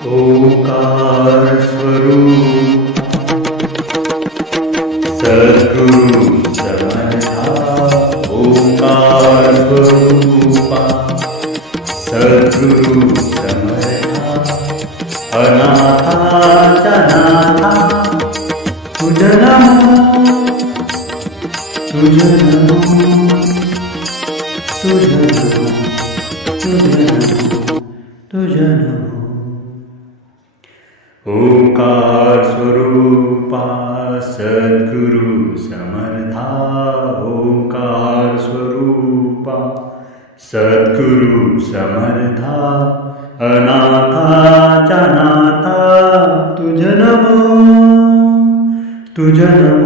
ओंकार स्वरूप सद्गुरु समर्था ओंकार स्वरूपा सद्गुरु समर्था अनाथाच्या नाथा तुझ नमो तुझ नमो तुझ नमो तुझ नमो तुझ नमो ओंकार स्वरूपा सद्गुरु समर्था ओंकार स्वरूपा सद्गुरु समर्था अनाथाच्या नाथा तुझ नमो तुझ नमो